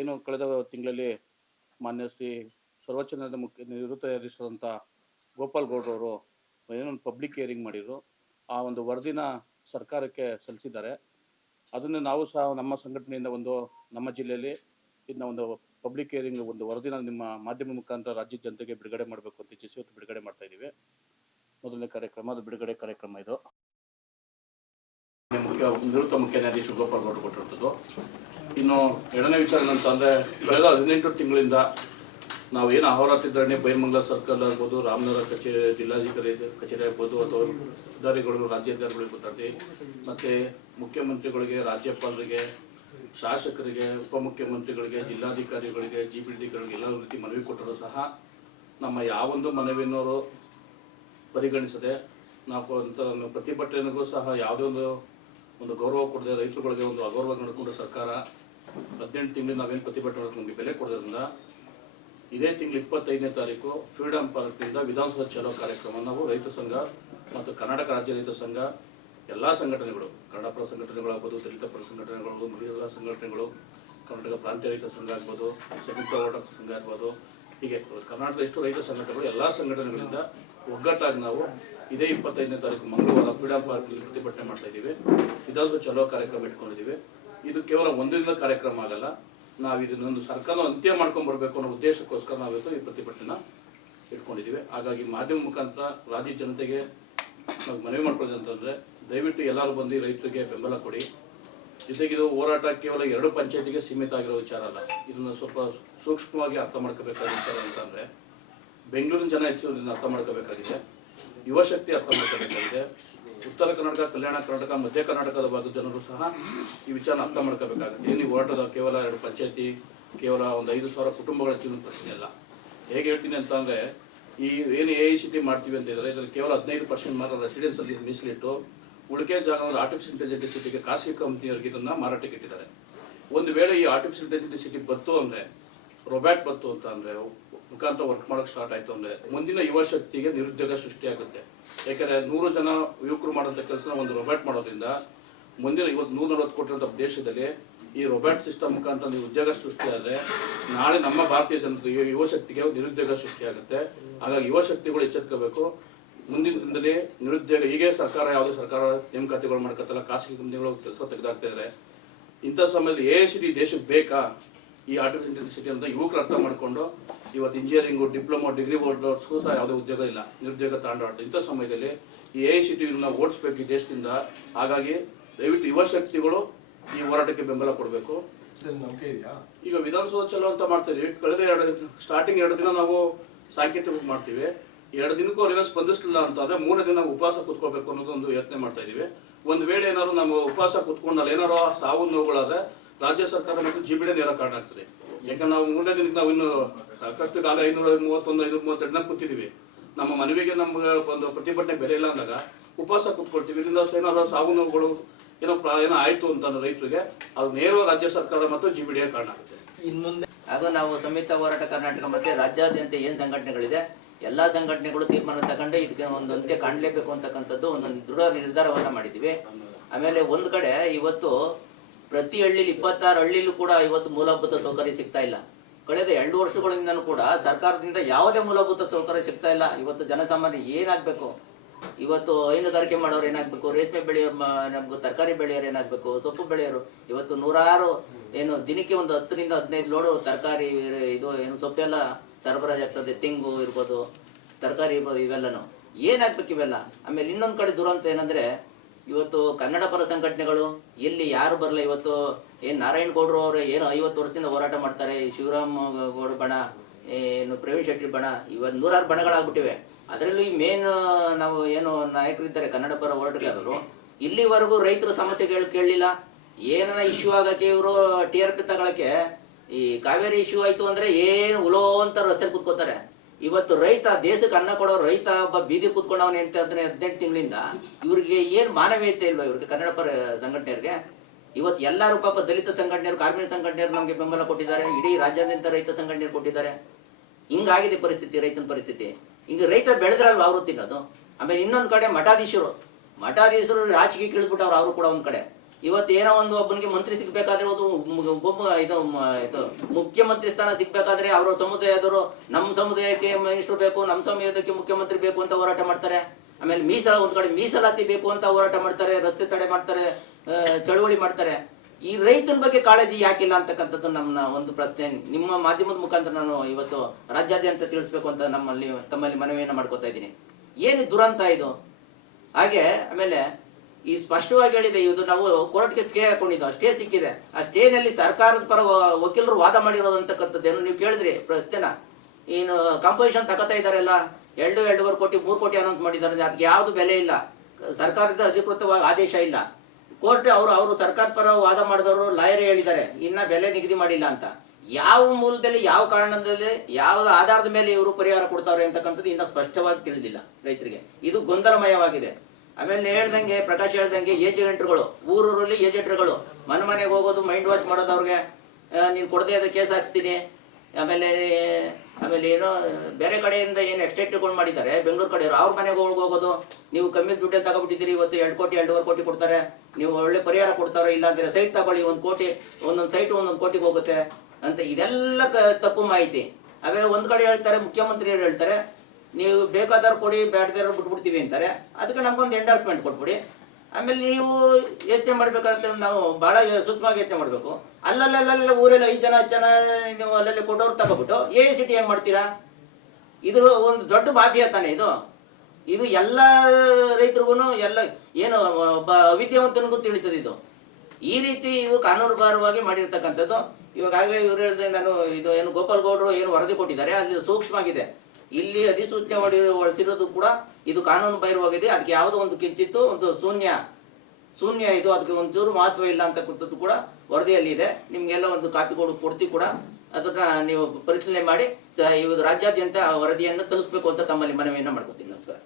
ಏನು ಕಳೆದ ತಿಂಗಳಲ್ಲಿ ಮಾನ್ಯ ಶ್ರೀ ಸರ್ವೋಚ್ಚ ನ್ಯಾಯಾಲಯದ ನಿವೃತ್ತ ನ್ಯಾಯಾಧೀಶರಾದಂಥ ಗೋಪಾಲ್ ಗೌಡ್ರವರು ಏನೊಂದು ಪಬ್ಲಿಕ್ ಹಿಯರಿಂಗ್ ಮಾಡಿದರು. ಆ ಒಂದು ವರದಿನ ಸರ್ಕಾರಕ್ಕೆ ಸಲ್ಲಿಸಿದ್ದಾರೆ. ಅದನ್ನು ನಾವು ಸಹ ನಮ್ಮ ಸಂಘಟನೆಯಿಂದ ನಮ್ಮ ಜಿಲ್ಲೆಯಲ್ಲಿ ಇದನ್ನ ಒಂದು ಪಬ್ಲಿಕ್ ಹಿಯರಿಂಗ್ ಒಂದು ವರದಿನ ನಿಮ್ಮ ಮಾಧ್ಯಮ ಮುಖಾಂತರ ರಾಜ್ಯದ ಜನತೆಗೆ ಬಿಡುಗಡೆ ಮಾಡಬೇಕು ಅಂತ ಇಚ್ಛಿಸಿ ಇವತ್ತು ಬಿಡುಗಡೆ ಮಾಡ್ತಾ ಇದ್ದೀವಿ. ಮೊದಲನೇ ಕಾರ್ಯಕ್ರಮ ಅದು ಬಿಡುಗಡೆ ಕಾರ್ಯಕ್ರಮ. ಇದು ನಿವೃತ್ತ ಮುಖ್ಯ ನ್ಯಾಯಾಧೀಶರು ಗೋಪಾಲ್ ಗೌಡ್ರು ಕೊಟ್ಟಿರ್ತದ್ದು. ಇನ್ನು ಎರಡನೇ ವಿಚಾರ ಏನಂತಂದರೆ, ಕಳೆದ 18 ತಿಂಗಳಿಂದ ನಾವು ಏನು ಅಹೋರಾತ್ರಿ ಧರಣಿ ಬೈರ್ಮಂಗಲ ಸರ್ಕಲ್ ಆಗ್ಬೋದು, ರಾಮನಗರ ಕಚೇರಿ ಜಿಲ್ಲಾಧಿಕಾರಿ ಕಚೇರಿ ಆಗ್ಬೋದು, ಅಥವಾ ಅಧಿಕಾರಿಗಳು ರಾಜ್ಯಾಧಿಕಾರಿಗಳಿಗೆ ಗೊತ್ತಾಗ್ತಿ, ಮತ್ತು ಮುಖ್ಯಮಂತ್ರಿಗಳಿಗೆ, ರಾಜ್ಯಪಾಲರಿಗೆ, ಶಾಸಕರಿಗೆ, ಉಪಮುಖ್ಯಮಂತ್ರಿಗಳಿಗೆ, ಜಿಲ್ಲಾಧಿಕಾರಿಗಳಿಗೆ, GPDಗಳಿಗೆ ಎಲ್ಲ ರೀತಿ ಮನವಿ ಕೊಟ್ಟರೂ ಸಹ ನಮ್ಮ ಯಾವೊಂದು ಮನವಿಯನ್ನವರು ಪರಿಗಣಿಸದೆ ನಾವು ಪ್ರತಿಭಟನೆಗೂ ಸಹ ಯಾವುದೇ ಒಂದು ಗೌರವ ಕೊಡದೆ ರೈತರುಗಳಿಗೆ ಒಂದು ಅಗೌರವ ನಡೆದುಕೊಂಡು ಸರ್ಕಾರ 18 ತಿಂಗಳು ನಾವೇನು ಪ್ರತಿಭಟನೆ ನಮಗೆ ಬೆಲೆ ಕೊಡೋದ್ರಿಂದ ಇದೇ ತಿಂಗಳು 25ನೇ ತಾರೀಕು ಫ್ರೀಡಮ್ ಪಾರ್ಕ್ನಿಂದ ವಿಧಾನಸೌಧ ಚಲೋ ಕಾರ್ಯಕ್ರಮ ನಾವು ರೈತ ಸಂಘ ಮತ್ತು ಕರ್ನಾಟಕ ರಾಜ್ಯ ರೈತ ಸಂಘ ಎಲ್ಲ ಸಂಘಟನೆಗಳು, ಕನ್ನಡ ಪರ ಸಂಘಟನೆಗಳಾಗ್ಬೋದು, ದಲಿತ ಪರ ಸಂಘಟನೆಗಳು, ಮಹಿಳಾ ಸಂಘಟನೆಗಳು, ಕರ್ನಾಟಕ ಪ್ರಾಂತ್ಯ ರೈತ ಸಂಘ ಆಗ್ಬೋದು, ಸಂಯುಕ್ತ ಹೋರಾಟ ಸಂಘ ಆಗ್ಬೋದು, ಹೀಗೆ ಕರ್ನಾಟಕದ ಎಷ್ಟು ರೈತ ಸಂಘಟನೆಗಳು ಎಲ್ಲ ಸಂಘಟನೆಗಳಿಂದ ಒಗ್ಗಟ್ಟಾಗಿ ನಾವು ಇದೇ 25ನೇ ತಾರೀಕು ಮಂಗಳವಾರ ಫ್ರೀಡಮ್ ಪಾರ್ಕ್ನಲ್ಲಿ ಪ್ರತಿಭಟನೆ ಮಾಡ್ತಾ ಇದ್ದೀವಿ. ಇದೊಂದು ಚಲೋ ಕಾರ್ಯಕ್ರಮ ಇಟ್ಕೊಂಡಿದ್ದೀವಿ. ಇದು ಕೇವಲ ಒಂದಿನದ ಕಾರ್ಯಕ್ರಮ ಆಗಲ್ಲ. ನಾವು ಇದನ್ನೊಂದು ಸರ್ಕಾರ ಅಂತ್ಯ ಮಾಡ್ಕೊಂಡ್ಬರ್ಬೇಕು ಅನ್ನೋ ಉದ್ದೇಶಕ್ಕೋಸ್ಕರ ನಾವಿತ್ತು ಈ ಪ್ರತಿಭಟನೆ ಇಟ್ಕೊಂಡಿದ್ದೀವಿ. ಹಾಗಾಗಿ ಮಾಧ್ಯಮ ಮುಖಾಂತರ ರಾಜ್ಯ ಜನತೆಗೆ ನಾವು ಮನವಿ ಮಾಡ್ಕೊಳ್ಳೋದು ಅಂತಂದರೆ, ದಯವಿಟ್ಟು ಎಲ್ಲರೂ ಬಂದು ರೈತರಿಗೆ ಬೆಂಬಲ ಕೊಡಿ. ಜೊತೆಗಿದು ಹೋರಾಟ ಕೇವಲ 2 ಪಂಚಾಯತಿಗೆ ಸೀಮಿತ ಆಗಿರೋ ವಿಚಾರ ಅಲ್ಲ. ಇದನ್ನು ಸ್ವಲ್ಪ ಸೂಕ್ಷ್ಮವಾಗಿ ಅರ್ಥ ಮಾಡ್ಕೋಬೇಕಾದ ವಿಚಾರ ಅಂತಂದರೆ, ಬೆಂಗಳೂರಿನ ಜನ ಹೆಚ್ಚು ಅರ್ಥ ಮಾಡ್ಕೋಬೇಕಾಗಿದೆ, ಯುವಶಕ್ತಿ ಅರ್ಥ ಮಾಡ್ಕೋಬೇಕಾಗಿದೆ, ಉತ್ತರ ಕರ್ನಾಟಕ, ಕಲ್ಯಾಣ ಕರ್ನಾಟಕ, ಮಧ್ಯ ಕರ್ನಾಟಕದ ಭಾಗದ ಜನರು ಸಹ ಈ ವಿಚಾರನ ಅರ್ಥ ಮಾಡ್ಕೋಬೇಕಾಗುತ್ತೆ. ಏನು ಈ ಹೋರಾಟದ ಕೇವಲ 2 ಪಂಚಾಯತಿ, ಕೇವಲ ಒಂದು 5,000 ಕುಟುಂಬಗಳ ಜೀವನ ಪ್ರಶ್ನೆ ಅಲ್ಲ. ಹೇಗೆ ಹೇಳ್ತೀನಿ ಅಂತಂದರೆ, ಈ ಏನು AICT ಮಾಡ್ತೀವಿ ಅಂತ ಹೇಳಿದರೆ ಇದರಲ್ಲಿ ಕೇವಲ 15% ಮಾತ್ರ ರೆಸಿಡೆನ್ಸಲ್ಲಿ ಮೀಸಲಿಟ್ಟು ಉಳಿಕೆ ಜಾಗವನ್ನು ಆರ್ಟಿಫಿಷಿಯಲ್ ಇಂಟೆಲಿಜೆಂಟ್ ಸಿಟಿಗೆ ಖಾಸಗಿ ಕಂಪ್ನಿಯವರಿಗೆ ಇದನ್ನು ಮಾರಾಟಕ್ಕೆ ಇಟ್ಟಿದ್ದಾರೆ. ಒಂದು ವೇಳೆ ಈ ಆರ್ಟಿಫಿಷಿಯಲ್ ಇಂಟೆಲಿಜೆಂಟ್ ಸಿಟಿ ಬತ್ತು ಅಂದರೆ, ರೊಬ್ಯಾಟ್ ಬತ್ತು ಅಂತ ಅಂದರೆ, ಮುಖಾಂತರ ವರ್ಕ್ ಮಾಡೋಕ್ಕೆ ಸ್ಟಾರ್ಟ್ ಆಯಿತು ಅಂದರೆ ಮುಂದಿನ ಯುವಶಕ್ತಿಗೆ ನಿರುದ್ಯೋಗ ಸೃಷ್ಟಿಯಾಗುತ್ತೆ. ಯಾಕೆಂದರೆ 100 ಜನ ಯುವಕರು ಮಾಡೋಂಥ ಕೆಲಸನ ಒಂದು ರೊಬ್ಯಾಟ್ ಮಾಡೋದ್ರಿಂದ ಮುಂದಿನ ಇವತ್ತು 140 ಕೋಟಿ ಅಂತ ದೇಶದಲ್ಲಿ ಈ ರೊಬ್ಯಾಟ್ ಸಿಸ್ಟಮ್ ಮುಖಾಂತರ ನೀವು ಉದ್ಯೋಗ ಸೃಷ್ಟಿಯಾದರೆ ನಾಳೆ ನಮ್ಮ ಭಾರತೀಯ ಜನತೆಗೆ ಯುವಶಕ್ತಿಗೆ ನಿರುದ್ಯೋಗ ಸೃಷ್ಟಿಯಾಗುತ್ತೆ. ಹಾಗಾಗಿ ಯುವಶಕ್ತಿಗಳು ಎಚ್ಚೆತ್ಕೋಬೇಕು. ಮುಂದಿನ ದಿನದಲ್ಲಿ ನಿರುದ್ಯೋಗ, ಹೀಗೆ ಸರ್ಕಾರ ಯಾವುದೇ ಸರ್ಕಾರ ನೇಮಕಾತಿಗಳು ಮಾಡ್ಕೊತಲ್ಲ, ಖಾಸಗಿ ಕಂಪ್ನಿಗಳು ಕೆಲಸ ತೆಗೆದಾಗ್ತಾ ಇದ್ದಾರೆ. ಇಂಥ ಸಮಯದಲ್ಲಿ AICT ದೇಶಕ್ಕೆ ಬೇಕಾ? ಈ ಆರ್ಟಿಫಿಷಿಯಲ್ ಇಂಟೆಲಿಜೆನ್ಸ್ ಸಿಟಿ ಅಂತ ಯುವಕರು ಅರ್ಥ ಮಾಡಿಕೊಂಡು ಇವತ್ತು ಇಂಜಿನಿಯರಿಂಗು, ಡಿಪ್ಲೊಮಾ, ಡಿಗ್ರಿ ಹೋಲ್ಡರ್ಸ್ಗೂ ಸಹ ಯಾವುದೇ ಉದ್ಯೋಗ ಇಲ್ಲ, ನಿರುದ್ಯೋಗ ತಾಂಡಾಡ್ತಾರೆ. ಇಂಥ ಸಮಯದಲ್ಲಿ ಈ AICTನ ಓಡಿಸ್ಬೇಕು ಈ ದೇಶದಿಂದ. ಹಾಗಾಗಿ ದಯವಿಟ್ಟು ಯುವಶಕ್ತಿಗಳು ಈ ಹೋರಾಟಕ್ಕೆ ಬೆಂಬಲ ಕೊಡಬೇಕು. ಈಗ ವಿಧಾನಸೌಧ ಚಲೋ ಅಂತ ಮಾಡ್ತಾ ಇದೀವಿ. ಕಳೆದ ಸ್ಟಾರ್ಟಿಂಗ್ 2 ದಿನ ನಾವು ಸಾಂಕೇತಿಕ ಮಾಡ್ತೀವಿ. 2 ದಿನಕ್ಕೂ ಅವ್ರೇನೋ ಸ್ಪಂದಿಸಲಿಲ್ಲ ಅಂತಂದರೆ 3ನೇ ದಿನ ಉಪವಾಸ ಕೂತ್ಕೋಬೇಕು ಅನ್ನೋದು ಒಂದು ಯತ್ನೆ ಮಾಡ್ತಾ ಇದ್ದೀವಿ. ಒಂದು ವೇಳೆ ಏನಾದ್ರು ನಾವು ಉಪವಾಸ ಕೂತ್ಕೊಂಡಲ್ಲಿ ಏನಾರು ಸಾವು ನೋವುಗಳಾದರೆ ರಾಜ್ಯ ಸರ್ಕಾರ ಮತ್ತು GPD ನೇರ ಕಾರಣ ಆಗ್ತದೆ. ಯಾಕಂದ್ರೆ ನಾವು 3ನೇ ದಿನಕ್ಕೆ ನಾವು ಇನ್ನು ಸಾಕಷ್ಟು ಕಾಲ 531, 532 ಕೂತಿದ್ದೀವಿ. ನಮ್ಮ ಮನವಿಗೆ ನಮ್ಗೆ ಒಂದು ಪ್ರತಿಭಟನೆ ಬೆಲೆ ಇಲ್ಲ ಅಂದಾಗ ಉಪವಾಸ ಕೂತ್ಕೊಳ್ತೀವಿ. ಇದರಿಂದ ಏನಾದ್ರು ಸಾವು ನೋವುಗಳು ಏನೋ ಆಯಿತು ಅಂತ ರೈತರಿಗೆ ಅದು ನೇರ ರಾಜ್ಯ ಸರ್ಕಾರ ಮತ್ತು GPD ಕಾರಣ ಆಗುತ್ತೆ. ಇನ್ಮುಂದೆ ಅದು ನಾವು ಸಂಯುಕ್ತ ಹೋರಾಟ ಕರ್ನಾಟಕ ಮತ್ತೆ ರಾಜ್ಯಾದ್ಯಂತ ಏನು ಸಂಘಟನೆಗಳಿದೆ ಎಲ್ಲ ಸಂಘಟನೆಗಳು ತೀರ್ಮಾನ ತಗೊಂಡು ಇದಕ್ಕೆ ಒಂದು ಅಂತ್ಯ ಕಾಣಲೇಬೇಕು ಅಂತಕ್ಕಂಥದ್ದು ಒಂದು ದೃಢ ನಿರ್ಧಾರವನ್ನು ಮಾಡಿದ್ದೀವಿ. ಆಮೇಲೆ ಒಂದು ಕಡೆ ಇವತ್ತು ಪ್ರತಿ ಹಳ್ಳಿಲಿ 26 ಹಳ್ಳಿಲೂ ಕೂಡ ಇವತ್ತು ಮೂಲಭೂತ ಸೌಕರ್ಯ ಸಿಗ್ತಾ ಇಲ್ಲ. ಕಳೆದ 2 ವರ್ಷಗಳಿಂದನೂ ಕೂಡ ಸರ್ಕಾರದಿಂದ ಯಾವುದೇ ಮೂಲಭೂತ ಸೌಕರ್ಯ ಸಿಗ್ತಾ ಇಲ್ಲ. ಇವತ್ತು ಜನಸಾಮಾನ್ಯ ಏನಾಗಬೇಕು? ಇವತ್ತು ಹೈನುಗಾರಿಕೆ ಮಾಡೋರು ಏನಾಗಬೇಕು, ರೇಷ್ಮೆ ಬೆಳೆಯೋರು ನಮ್ಗೆ ತರಕಾರಿ ಬೆಳೆಯೋರು ಏನಾಗಬೇಕು, ಸೊಪ್ಪು ಬೆಳೆಯೋರು ಇವತ್ತು ನೂರಾರು ಏನು ದಿನಕ್ಕೆ ಒಂದು 10ರಿಂದ 15 ಲೋಡು ತರಕಾರಿ ಇದು ಏನು ಸೊಪ್ಪೆಲ್ಲ ಸರಬರಾಜಾಗ್ತದೆ. ತೆಂಗು ಇರ್ಬೋದು, ತರಕಾರಿ ಇರ್ಬೋದು, ಇವೆಲ್ಲನೂ ಏನಾಗಬೇಕು ಇವೆಲ್ಲ. ಆಮೇಲೆ ಇನ್ನೊಂದು ಕಡೆ ದುರಂತ ಏನಂದರೆ, ಇವತ್ತು ಕನ್ನಡ ಪರ ಸಂಘಟನೆಗಳು ಎಲ್ಲಿ ಯಾರು ಬರಲ್ಲ. ಇವತ್ತು ಏನು ನಾರಾಯಣ ಗೌಡ್ರು ಅವರು ಏನು 50 ವರ್ಷದಿಂದ ಹೋರಾಟ ಮಾಡ್ತಾರೆ. ಶಿವರಾಮ್ ಗೌಡ ಬಣ, ಏನು ಪ್ರವೀಣ್ ಶೆಟ್ಟಿ ಬಣ, ಇವತ್ತು 100 ಬಣಗಳಾಗ್ಬಿಟ್ಟಿವೆ. ಅದರಲ್ಲೂ ಈ ಮೇನ್ ನಾವು ಏನು ನಾಯಕರಿದ್ದಾರೆ ಕನ್ನಡ ಪರ ಹೋರಾಟಗಾರರು, ಇಲ್ಲಿವರೆಗೂ ರೈತರ ಸಮಸ್ಯೆಗಳು ಕೇಳಲಿಲ್ಲ. ಏನನ್ನ ಇಶ್ಯೂ ಆಗಕ್ಕೆ ಇವರು TRP ತಗೊಳಕ್ಕೆ ಈ ಕಾವೇರಿ ಇಶ್ಯೂ ಆಯಿತು ಅಂದರೆ ಏನು ಉಲೋ ಅಂತ ರಸ್ತೆ ಕೂತ್ಕೋತಾರೆ. ಇವತ್ತು ರೈತ, ದೇಶಕ್ಕೆ ಅನ್ನ ಕೊಡೋ ರೈತ ಒಬ್ಬ ಬೀದಿ ಕೂತ್ಕೊಂಡವನೇ ಅಂತ ಅಂದರೆ 18 ತಿಂಗಳಿಂದ ಇವ್ರಿಗೆ ಏನು ಮಾನವೀಯತೆ ಇಲ್ವಾ ಇವ್ರಿಗೆ ಕನ್ನಡ ಪರ ಸಂಘಟನೆಯವ್ರಿಗೆ? ಇವತ್ತು ಎಲ್ಲರೂ ಪಾಪ ದಲಿತ ಸಂಘಟನೆಯವರು, ಕಾರ್ಮಿಕ ಸಂಘಟನೆಯವರು ನಮಗೆ ಬೆಂಬಲ ಕೊಟ್ಟಿದ್ದಾರೆ. ಇಡೀ ರಾಜ್ಯಾದ್ಯಂತ ರೈತ ಸಂಘಟನೆಯರು ಕೊಟ್ಟಿದ್ದಾರೆ. ಹಿಂಗಾಗಿದೆ ಪರಿಸ್ಥಿತಿ, ರೈತನ ಪರಿಸ್ಥಿತಿ. ಹಿಂಗೆ ರೈತ ಬೆಳೆದ್ರಲ್ವ ಅವರು ತಿನ್ನೋದು. ಆಮೇಲೆ ಇನ್ನೊಂದು ಕಡೆ ಮಠಾಧೀಶರು ರಾಜಕೀಯ ಇಳಿದ್ಬಿಟ್ಟವ್ರು. ಅವರು ಕೂಡ ಒಂದು ಕಡೆ ಇವತ್ತು ಏನೋ ಒಂದು ಒಬ್ಬನಿಗೆ ಮಂತ್ರಿ ಸಿಗ್ಬೇಕಾದ್ರೆ ಇದು ಮುಖ್ಯಮಂತ್ರಿ ಸ್ಥಾನ ಸಿಗ್ಬೇಕಾದ್ರೆ ಅವರ ಸಮುದಾಯದವರು ನಮ್ಮ ಸಮುದಾಯಕ್ಕೆ ಮಿನಿಸ್ಟರ್ ಬೇಕು, ನಮ್ಮ ಸಮುದಾಯಕ್ಕೆ ಮುಖ್ಯಮಂತ್ರಿ ಬೇಕು ಅಂತ ಹೋರಾಟ ಮಾಡ್ತಾರೆ. ಆಮೇಲೆ ಒಂದ್ ಕಡೆ ಮೀಸಲಾತಿ ಬೇಕು ಅಂತ ಹೋರಾಟ ಮಾಡ್ತಾರೆ, ರಸ್ತೆ ತಡೆ ಮಾಡ್ತಾರೆ, ಚಳುವಳಿ ಮಾಡ್ತಾರೆ. ಈ ರೈತನ ಬಗ್ಗೆ ಕಾಳಜಿ ಯಾಕಿಲ್ಲ ಅಂತಕ್ಕಂಥದ್ದು ನಮ್ಮ ಒಂದು ಪ್ರಶ್ನೆ. ನಿಮ್ಮ ಮಾಧ್ಯಮದ ಮುಖಾಂತರ ನಾನು ಇವತ್ತು ರಾಜ್ಯಾದ್ಯಂತ ತಿಳಿಸ್ಬೇಕು ಅಂತ ತಮ್ಮಲ್ಲಿ ಮನವಿಯನ್ನು ಮಾಡ್ಕೋತಾ ಇದ್ದೀನಿ. ಏನು ದುರಂತ ಇದು. ಹಾಗೆ ಆಮೇಲೆ ಈ ಸ್ಪಷ್ಟವಾಗಿ ಹೇಳಿದೆ, ಇದು ನಾವು ಕೋರ್ಟ್ಗೆ ಸ್ಟೇ ಹಾಕೊಂಡಿದ್ದು, ಸ್ಟೇ ಸಿಕ್ಕಿದೆ. ಆ ಸ್ಟೇನಲ್ಲಿ ಸರ್ಕಾರದ ಪರ ವಕೀಲರು ವಾದ ಮಾಡಿರೋದು ಅಂತಕ್ಕಂಥದ್ದೇನು ನೀವು ಕೇಳಿದ್ರಿ ಪ್ರಶ್ನೆನ. ಏನು ಕಾಂಪೋಸಿಷನ್ ತಗೋತಾ ಇದ್ದಾರೆಲ್ಲ 2.5 ಕೋಟಿ 3 ಕೋಟಿ ಅನೌನ್ಸ್ ಮಾಡಿದ್ದಾರೆ. ಅದಕ್ಕೆ ಯಾವುದು ಬೆಲೆ ಇಲ್ಲ, ಸರ್ಕಾರದ ಅಧಿಕೃತವಾಗಿ ಆದೇಶ ಇಲ್ಲ. ಕೋರ್ಟ್ ಅವರು ಸರ್ಕಾರ ಪರ ವಾದ ಮಾಡಿದವರು ಲಾಯರೇ ಹೇಳಿದ್ದಾರೆ ಇನ್ನ ಬೆಲೆ ನಿಗದಿ ಮಾಡಿಲ್ಲ ಅಂತ. ಯಾವ ಮೂಲದಲ್ಲಿ, ಯಾವ ಕಾರಣದಲ್ಲಿ, ಯಾವ ಆಧಾರದ ಮೇಲೆ ಇವರು ಪರಿಹಾರ ಕೊಡ್ತಾವ್ರೆ ಅಂತಕ್ಕಂಥದ್ದು ಇನ್ನ ಸ್ಪಷ್ಟವಾಗಿ ತಿಳಿದಿಲ್ಲ ರೈತರಿಗೆ. ಇದು ಗೊಂದಲಮಯವಾಗಿದೆ. ಆಮೇಲೆ ಹೇಳ್ದಂಗೆ ಪ್ರಕಾಶ್ ಹೇಳ್ದಂಗೆ ಏಜೆಂಟ್ರುಗಳು, ಊರೂರಲ್ಲಿ ಏಜೆಂಟ್ರುಗಳು ಮನೆಗೆ ಹೋಗೋದು, ಮೈಂಡ್ ವಾಶ್ ಮಾಡೋದು. ಅವ್ರಿಗೆ ನೀನು ಕೊಡದೇ ಇದ್ರೆ ಕೇಸ್ ಹಾಕ್ಸ್ತೀನಿ. ಆಮೇಲೆ ಏನೋ ಬೇರೆ ಕಡೆಯಿಂದ ಏನು ಎಕ್ಸ್ಟೇಟ್ಗಳು ಮಾಡಿದ್ದಾರೆ ಬೆಂಗಳೂರು ಕಡೆಯವರು, ಅವ್ರ ಮನೆಗೆ ಹೋಗೋದು, ನೀವು ಕಮ್ಮಿ ದುಡ್ಡಲ್ಲಿ ತಗೊಬಿಟ್ಟಿದ್ದೀರಿ, ಇವತ್ತು 2 ಕೋಟಿ 2.5 ಕೋಟಿ ಕೊಡ್ತಾರೆ, ನೀವು ಒಳ್ಳೆ ಪರಿಹಾರ ಕೊಡ್ತಾರೆ, ಇಲ್ಲಾಂದ್ರೆ ಸೈಟ್ ತಗೊಳ್ಳಿ, 1 ಕೋಟಿ, ಒಂದೊಂದು ಸೈಟ್ 1 ಕೋಟಿಗೆ ಹೋಗುತ್ತೆ ಅಂತ. ಇದೆಲ್ಲ ತಪ್ಪು ಮಾಹಿತಿ. ಅವೇ ಒಂದು ಕಡೆ ಹೇಳ್ತಾರೆ, ಮುಖ್ಯಮಂತ್ರಿಯವರು ಹೇಳ್ತಾರೆ ನೀವು ಬೇಕಾದವ್ರು ಕೊಡಿ, ಬೇಡದವ್ರು ಬಿಟ್ಬಿಡ್ತೀವಿ ಅಂತಾರೆ. ಅದಕ್ಕೆ ನಮ್ಗೊಂದು ಎಂಡಾರ್ಸ್ಮೆಂಟ್ ಕೊಟ್ಬಿಡಿ. ಆಮೇಲೆ ನೀವು ಯೋಚನೆ ಮಾಡ್ಬೇಕಂತ ನಾವು ಭಾಳ ಸೂಕ್ಷ್ಮವಾಗಿ ಯೋಚನೆ ಮಾಡಬೇಕು. ಅಲ್ಲಲ್ಲ ಊರಲ್ಲಿ 5 ಜನ 10 ಜನ ನೀವು ಅಲ್ಲಲ್ಲಿ ಕೊಟ್ಟವ್ರು ತಗೊಬಿಟ್ಟು AICT ಏನು ಮಾಡ್ತೀರಾ? ಇದು ಒಂದು ದೊಡ್ಡ ಮಾಫಿಯಾ ತಾನೆ ಇದು ಎಲ್ಲ ರೈತರಿಗೂ ಎಲ್ಲ ಏನು ಅವಿದ್ಯಾವಂತನಿಗೂ ತಿಳಿತದೆ ಇದು. ಈ ರೀತಿ ಇದು ಕಾನೂನುಬಾರವಾಗಿ ಮಾಡಿರ್ತಕ್ಕಂಥದ್ದು. ಇವಾಗಲೇ ಇವ್ರು ಹೇಳಿದ್ರೆ ನಾನು ಇದು ಏನು ಗೋಪಾಲ್ ಗೌಡರು ಏನು ವರದಿ ಕೊಟ್ಟಿದ್ದಾರೆ ಅಲ್ಲಿ ಸೂಕ್ಷ್ಮವಾಗಿದೆ. ಇಲ್ಲಿ ಅಧಿಸೂಚನೆ ಹೊಳಿಸಿರೋದು ಕೂಡ ಇದು ಕಾನೂನು ಬಾಹಿರವಾಗಿದೆ. ಅದಕ್ಕೆ ಯಾವುದೋ ಒಂದು ಕಿಂಚಿತ್ತು ಒಂದು ಶೂನ್ಯ ಇದು, ಅದಕ್ಕೆ ಒಂಚೂರು ಮಹತ್ವ ಇಲ್ಲ ಅಂತಕ್ಕಂಥದ್ದು ಕೂಡ ವರದಿಯಲ್ಲಿ ಇದೆ. ನಿಮಗೆಲ್ಲ ಒಂದು ಕಾಪಿ ಕೊಡ್ತೀವಿ ಕೂಡ, ಅದನ್ನ ನೀವು ಪರಿಶೀಲನೆ ಮಾಡಿ ಇವಾಗ ರಾಜ್ಯಾದ್ಯಂತ ವರದಿಯನ್ನು ತಲುಪಿಸಬೇಕು ಅಂತ ತಮ್ಮಲ್ಲಿ ಮನವಿಯನ್ನು ಮಾಡ್ಕೊತೀನಿ. ನಮಸ್ಕಾರ.